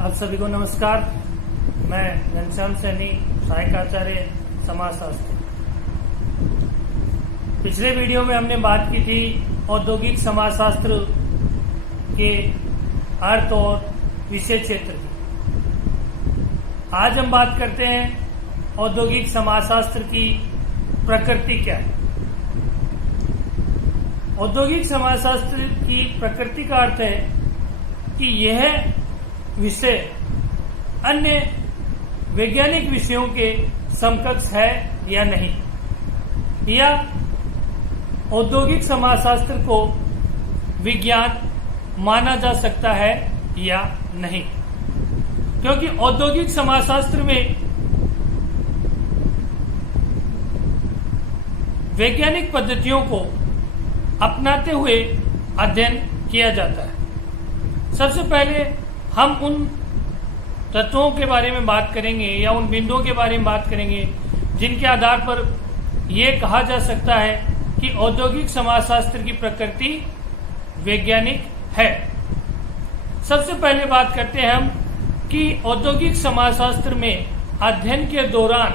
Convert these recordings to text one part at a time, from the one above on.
आप सभी को नमस्कार। मैं घनश्याम सैनी, सहायक आचार्य समाजशास्त्र। पिछले वीडियो में हमने बात की थी औद्योगिक समाजशास्त्र के अर्थ और विषय क्षेत्र की। आज हम बात करते हैं औद्योगिक समाजशास्त्र की प्रकृति क्या है। औद्योगिक समाजशास्त्र की प्रकृति का अर्थ है कि यह विषय अन्य वैज्ञानिक विषयों के समकक्ष है या नहीं, या औद्योगिक समाजशास्त्र को विज्ञान माना जा सकता है या नहीं। क्योंकि औद्योगिक समाजशास्त्र में वैज्ञानिक पद्धतियों को अपनाते हुए अध्ययन किया जाता है। सबसे पहले हम उन तत्वों के बारे में बात करेंगे या उन बिंदुओं के बारे में बात करेंगे जिनके आधार पर यह कहा जा सकता है कि औद्योगिक समाजशास्त्र की प्रकृति वैज्ञानिक है। सबसे पहले बात करते हैं हम कि औद्योगिक समाजशास्त्र में अध्ययन के दौरान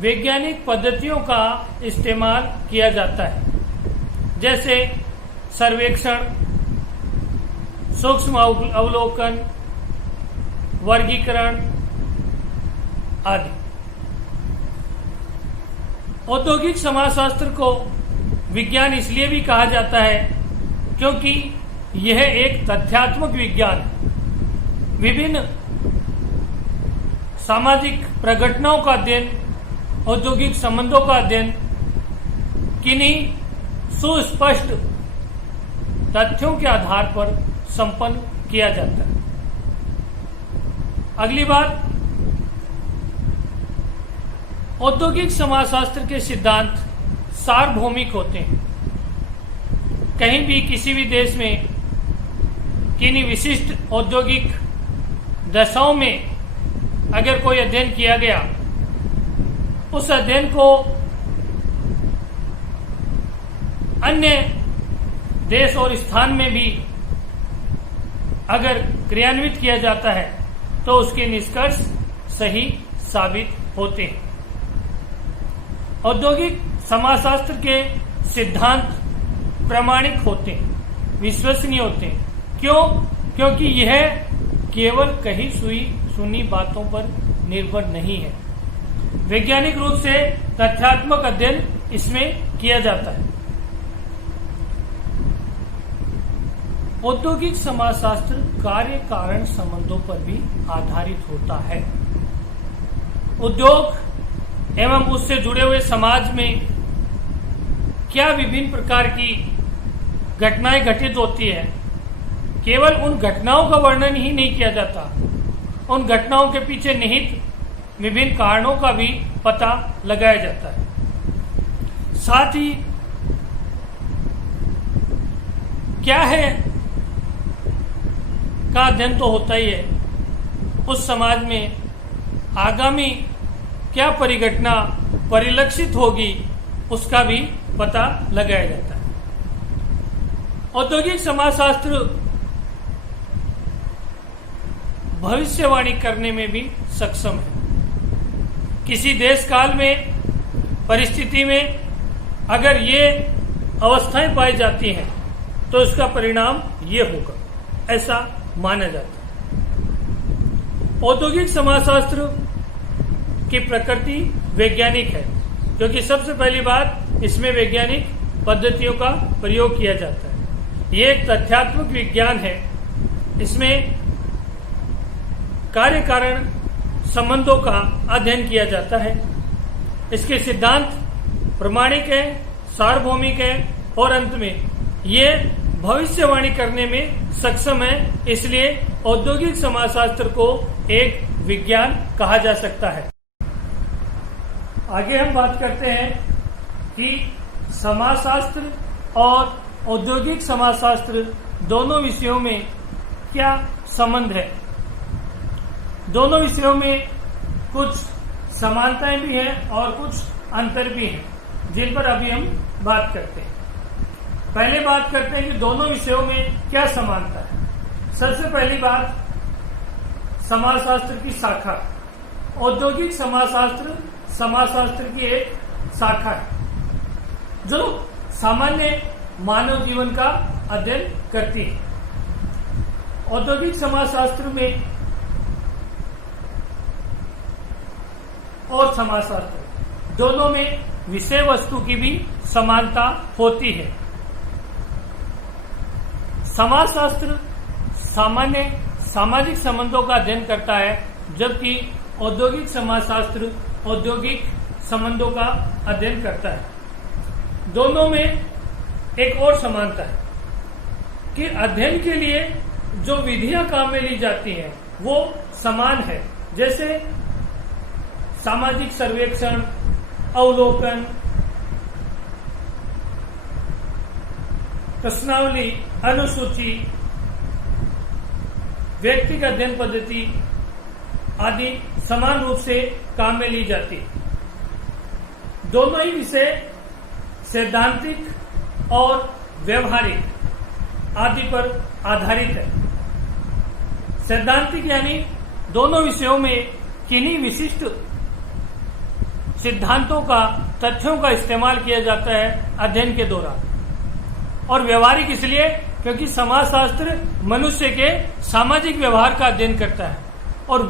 वैज्ञानिक पद्धतियों का इस्तेमाल किया जाता है, जैसे सर्वेक्षण, सूक्ष्म अवलोकन, वर्गीकरण आदि। औद्योगिक समाजशास्त्र को विज्ञान इसलिए भी कहा जाता है क्योंकि यह एक तथ्यात्मक विज्ञान है। विभिन्न सामाजिक प्रघटनाओं का अध्ययन, औद्योगिक संबंधों का अध्ययन किन्हीं सुस्पष्ट तथ्यों के आधार पर संपन्न किया जाता है। अगली बात, औद्योगिक समाजशास्त्र के सिद्धांत सार्वभौमिक होते हैं। कहीं भी किसी भी देश में किन्हीं विशिष्ट औद्योगिक दशाओं में अगर कोई अध्ययन किया गया, उस अध्ययन को अन्य देश और स्थान में भी अगर क्रियान्वित किया जाता है तो उसके निष्कर्ष सही साबित होते हैं। औद्योगिक समाजशास्त्र के सिद्धांत प्रामाणिक होते हैं, विश्वसनीय होते हैं। क्यों? क्योंकि यह केवल कही सुनी बातों पर निर्भर नहीं है। वैज्ञानिक रूप से तथ्यात्मक अध्ययन इसमें किया जाता है। औद्योगिक समाजशास्त्र कार्य कारण संबंधों पर भी आधारित होता है। उद्योग एवं उससे जुड़े हुए समाज में क्या विभिन्न प्रकार की घटनाएं घटित होती है, केवल उन घटनाओं का वर्णन ही नहीं किया जाता, उन घटनाओं के पीछे निहित विभिन्न कारणों का भी पता लगाया जाता है। साथ ही क्या है का अध्ययन तो होता ही है, उस समाज में आगामी क्या परिघटना परिलक्षित होगी उसका भी पता लगाया जाता है। औद्योगिक समाजशास्त्र भविष्यवाणी करने में भी सक्षम है। किसी देश काल में, परिस्थिति में अगर ये अवस्थाएं पाई जाती हैं तो इसका परिणाम ये होगा, ऐसा माना जाता है। औद्योगिक समाजशास्त्र की प्रकृति वैज्ञानिक है, क्योंकि सबसे पहली बात इसमें वैज्ञानिक पद्धतियों का प्रयोग किया जाता है। ये एक तथ्यात्मक विज्ञान है। इसमें कार्य कारण संबंधों का अध्ययन किया जाता है। इसके सिद्धांत प्रामाणिक है, सार्वभौमिक है और अंत में ये भविष्यवाणी करने में सक्षम है। इसलिए औद्योगिक समाजशास्त्र को एक विज्ञान कहा जा सकता है। आगे हम बात करते हैं कि समाजशास्त्र और औद्योगिक समाजशास्त्र दोनों विषयों में क्या संबंध है। दोनों विषयों में कुछ समानताएं भी हैं और कुछ अंतर भी हैं, जिन पर अभी हम बात करते हैं। पहले बात करते हैं कि दोनों विषयों में क्या समानता है। सबसे पहली बात समाजशास्त्र की शाखा। औद्योगिक समाजशास्त्र समाजशास्त्र की एक शाखा है जो सामान्य मानव जीवन का अध्ययन करती है। औद्योगिक समाजशास्त्र में और समाजशास्त्र दोनों में विषय वस्तु की भी समानता होती है। समाजशास्त्र सामान्य सामाजिक संबंधों का अध्ययन करता है, जबकि औद्योगिक समाजशास्त्र औद्योगिक संबंधों का अध्ययन करता है। दोनों में एक और समानता है कि अध्ययन के लिए जो विधियां काम में ली जाती हैं वो समान है, जैसे सामाजिक सर्वेक्षण, अवलोकन, प्रश्नावली, अनुसूची, व्यक्तिगत अध्ययन पद्धति आदि समान रूप से काम में ली जाती है। दोनों ही विषय सैद्धांतिक और व्यवहारिक आदि पर आधारित है। सैद्धांतिक यानी दोनों विषयों में किन्हीं विशिष्ट सिद्धांतों का, तथ्यों का इस्तेमाल किया जाता है अध्ययन के दौरान। और व्यवहारिक इसलिए क्योंकि समाजशास्त्र मनुष्य के सामाजिक व्यवहार का अध्ययन करता है और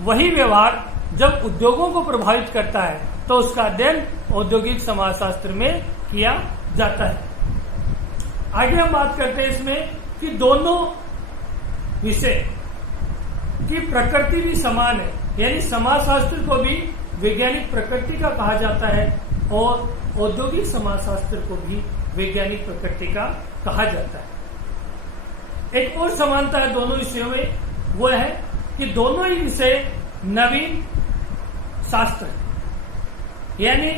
वही व्यवहार जब उद्योगों को प्रभावित करता है तो उसका अध्ययन औद्योगिक समाजशास्त्र में किया जाता है। आगे हम बात करते हैं इसमें कि दोनों विषय की प्रकृति भी समान है, यानी समाजशास्त्र को भी वैज्ञानिक प्रकृति का कहा जाता है और औद्योगिक समाजशास्त्र को भी वैज्ञानिक प्रकृति का कहा जाता है। एक और समानता है दोनों विषयों में, वो है कि दोनों ही विषय नवीन शास्त्र है, यानी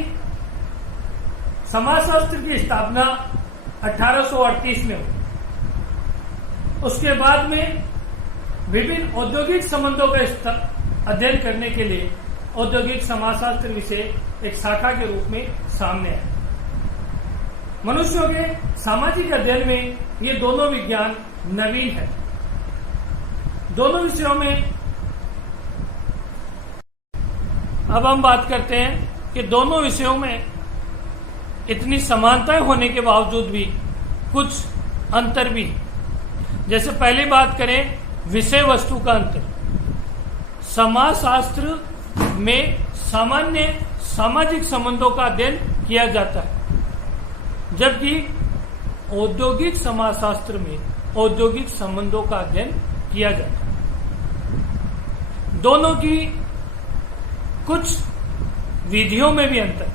समाजशास्त्र की स्थापना 1838 में हुई। उसके बाद में विभिन्न औद्योगिक संबंधों का अध्ययन करने के लिए औद्योगिक समाजशास्त्र विषय एक शाखा के रूप में सामने आया। मनुष्यों के सामाजिक अध्ययन में ये दोनों विज्ञान नवीन है। दोनों विषयों में अब हम बात करते हैं कि दोनों विषयों में इतनी समानताएं होने के बावजूद भी कुछ अंतर भी है। जैसे पहली बात करें विषय वस्तु का अंतर। समाजशास्त्र में सामान्य सामाजिक संबंधों का अध्ययन किया जाता है, जबकि औद्योगिक समाजशास्त्र में औद्योगिक संबंधों का अध्ययन किया जाता है। दोनों की कुछ विधियों में भी अंतर।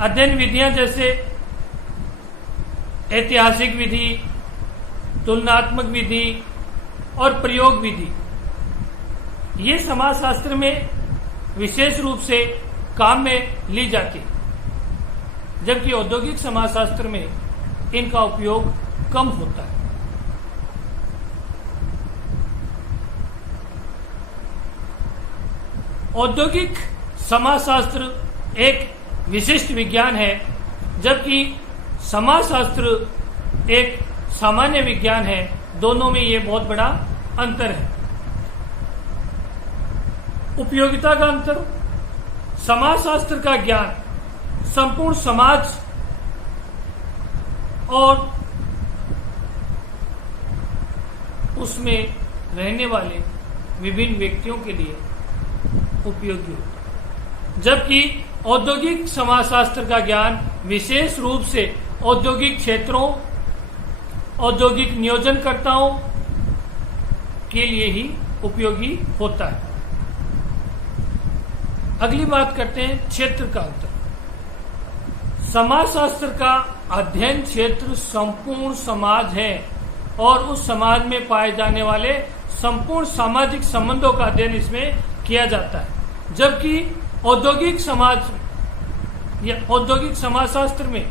अध्ययन विधियां जैसे ऐतिहासिक विधि, तुलनात्मक विधि और प्रयोग विधि, ये समाजशास्त्र में विशेष रूप से काम में ली जाती है, जबकि औद्योगिक समाजशास्त्र में इनका उपयोग कम होता है। औद्योगिक समाजशास्त्र एक विशिष्ट विज्ञान है, जबकि समाजशास्त्र एक सामान्य विज्ञान है। दोनों में ये बहुत बड़ा अंतर है। उपयोगिता का अंतर। समाजशास्त्र का ज्ञान संपूर्ण समाज और उसमें रहने वाले विभिन्न व्यक्तियों के लिए उपयोगी होता है, जबकि औद्योगिक समाजशास्त्र का ज्ञान विशेष रूप से औद्योगिक क्षेत्रों, औद्योगिक नियोजनकर्ताओं के लिए ही उपयोगी होता है। अगली बात करते हैं क्षेत्र का अंतर। समाजशास्त्र का अध्ययन क्षेत्र संपूर्ण समाज है और उस समाज में पाए जाने वाले संपूर्ण सामाजिक संबंधों का अध्ययन इसमें किया जाता है, जबकि औद्योगिक समाजशास्त्र में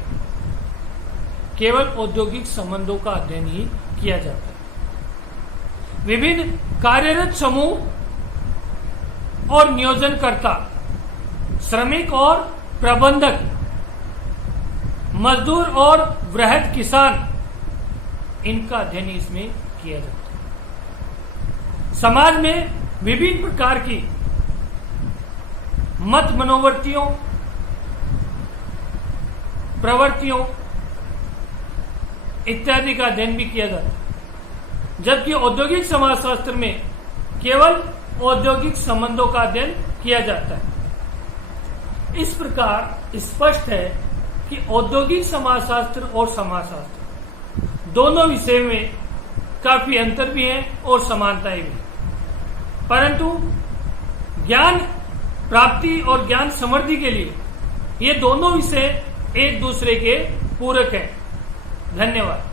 केवल औद्योगिक संबंधों का अध्ययन ही किया जाता है। विभिन्न कार्यरत समूह और नियोजनकर्ता, श्रमिक और प्रबंधक, मजदूर और वृहद किसान, इनका अध्ययन इसमें किया जाता है। समाज में विभिन्न प्रकार की मत मनोवृत्तियों, प्रवृत्तियों इत्यादि का अध्ययन भी किया जाता है, जबकि औद्योगिक समाजशास्त्र में केवल औद्योगिक संबंधों का अध्ययन किया जाता है। इस प्रकार स्पष्ट है कि औद्योगिक समाजशास्त्र और समाजशास्त्र दोनों विषय में काफी अंतर भी है और समानताएं भी, परंतु ज्ञान प्राप्ति और ज्ञान समृद्धि के लिए ये दोनों विषय एक दूसरे के पूरक हैं। धन्यवाद।